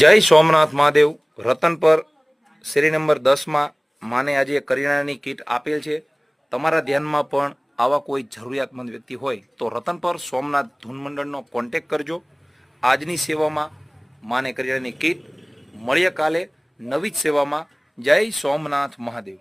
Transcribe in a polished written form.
જય સોમનાથ મહાદેવ. રતનપર શેરી નંબર 10માં માને આજે કરિયાણાની કીટ આપેલ છે. તમારા ધ્યાનમાં પણ આવા કોઈ જરૂરિયાતમંદ વ્યક્તિ હોય તો રતનપર સોમનાથ ધૂન મંડળનો કોન્ટેક કરજો. આજની સેવામાં માને કરિયાણાની કીટ. મળીએ કાલે નવી જ સેવામાં. જય સોમનાથ મહાદેવ.